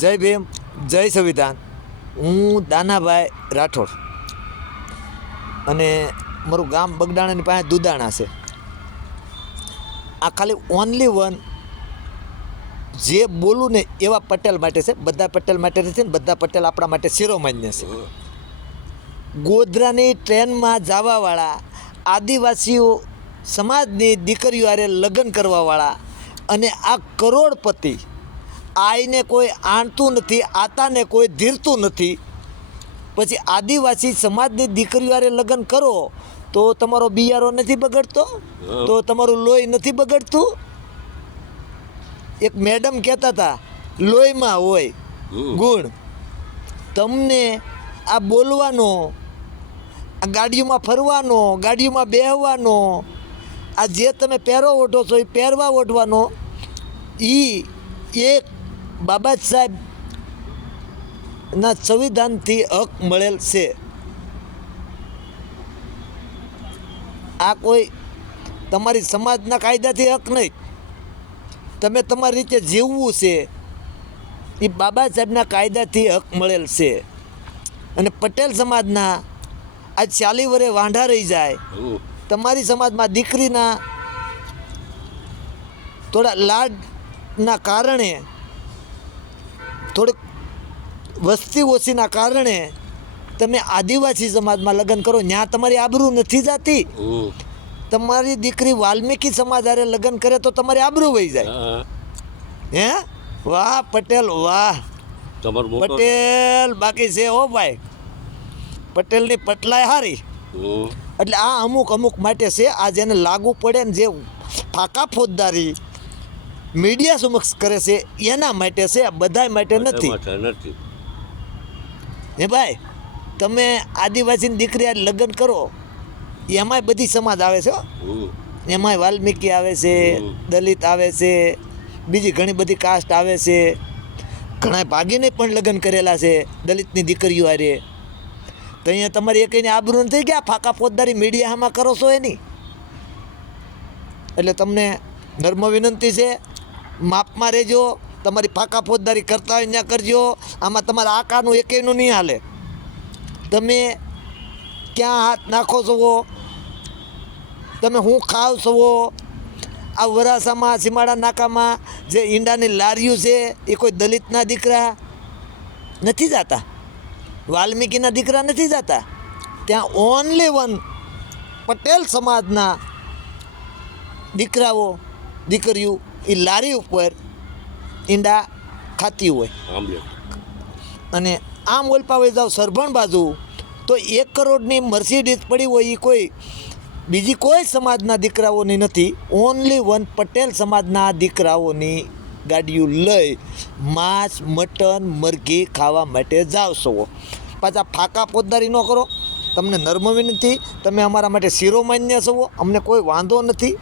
જય ભીમ, જય સંવિધાન. હું દાનાભાઈ રાઠોડ અને મારું ગામ બગડાણાની પાસે દુદાણા છે. આ ખાલી ઓનલી વન જે બોલું ને એવા પટેલ માટે છે. બધા પટેલ માટે નથી ને બધા પટેલ આપણા માટે શિરોમાન્ય છે. ગોધરાની ટ્રેનમાં જવાવાળા આદિવાસીઓ સમાજની દીકરીઓ હારે લગ્ન કરવાવાળા અને આ કરોડપતિ આઈને કોઈ આણતું નથી, આતાને કોઈ ધીરતું નથી. પછી આદિવાસી સમાજની દીકરીઓ હારે લગ્ન કરો તો તમારો બિયારો નથી બગડતો, તો તમારું લોહી નથી બગડતું. એક મેડમ કહેતા હતા લોહીમાં હોય ગુણ. તમને આ બોલવાનો, આ ગાડીઓમાં ફરવાનો, ગાડીઓમાં બેહવાનો, આ જે તમે પહેરો ઓઢો છો એ પહેરવા ઓઢવાનો, એક બાબા સાહેબના સંવિધાનથી હક મળેલ છે. આ કોઈ તમારી સમાજના કાયદાથી હક નહીં. તમે તમારી રીતે જીવવું છે એ બાબા સાહેબના કાયદાથી હક મળેલ છે. અને પટેલ સમાજના આ 40 વર્ષે વાંઢા રહી જાય. તમારી સમાજમાં દીકરીના થોડા લાડના કારણે, થોડીક વસ્તી ઓછીના કારણે તમે આદિવાસી સમાજમાં લગ્ન કરો, ત્યાં તમારી આબરૂ નથી જતી. તમારી દીકરી વાલ્મીકી સમાજ હારે લગ્ન કરે તો તમારી આબરૂ વહી જાય. હે વાહ પટેલ, વાહ પટેલ. બાકી છે હો ભાઈ, પટેલની પટલાય હારી. એટલે આ અમુક માટે છે. આ જેને લાગુ પડે ને જે ફાકા ફોજદારી મીડિયા સમક્ષ કરે છે એના માટે છે, બધા માટે નથી. હે ભાઈ, તમે આદિવાસીની દીકરી લગ્ન કરો એમાંય બધી સમાજ આવે છે. એમાંય વાલ્મીકી આવે છે, દલિત આવે છે, બીજી ઘણી બધી કાસ્ટ આવે છે. ઘણા ભાગીને પણ લગ્ન કરેલા છે દલિતની દીકરીઓ હારે. તો અહીંયા તમારી એકની આબરૂ નથી ગયા ફાકા ફોજદારી મીડિયામાં કરો છો એની. એટલે તમને નર્મ વિનંતી છે, માપમાં રહેજો. તમારી ફાકા ફોજદારી કરતા હોય ત્યાં કરજો. આમાં તમારા આકાનું એકેયનું નહીં હાલે. તમે ક્યાં હાથ નાખો છો, તમે શું ખાવ છો. આ વરાસામાં સીમાડા નાકામાં જે ઈંડાની લારીઓ છે એ કોઈ દલિતના દીકરા નથી જતા, વાલ્મીકીના દીકરા નથી જતા. ત્યાં ઓનલી વન પટેલ સમાજના દીકરાઓ દીકરીઓ એ લારી ઉપર ઈંડા ખાતી હોય. અને આમ ઓલપાવે જાઓ સરભણ બાજુ તો 1 કરોડની મર્સિડીઝ પડી હોય એ કોઈ બીજી કોઈ સમાજના દીકરાઓની નથી. ઓનલી વન પટેલ સમાજના દીકરાઓની ગાડીઓ લઈ માંસ, મટન, મરઘી ખાવા માટે જાવ છો. પાછા ફાકા ફોજદારી ન કરો. તમને નર્મ વિનંતી, તમે અમારા માટે શિરોમાન્ય છો, અમને કોઈ વાંધો નથી.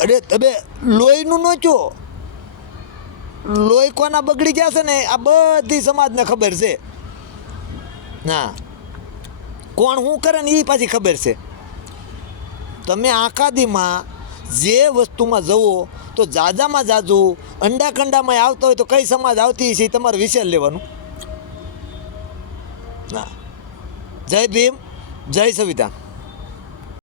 અરે તમે લોહીનું ન છો, લોહી કોના બગડી ગયા છે ને આ બધી સમાજને ખબર છે. ના, કોણ શું કરે ને એ પાછી ખબર છે. તમે આખાદીમાં જે વસ્તુમાં જવો તો જાજામાં જાજુ, અંડા કંડામાં આવતો હોય તો કઈ સમાજ આવતી છે તમારે વિચાર લેવાનું. ના, જય ભીમ, જય સંવિધાન.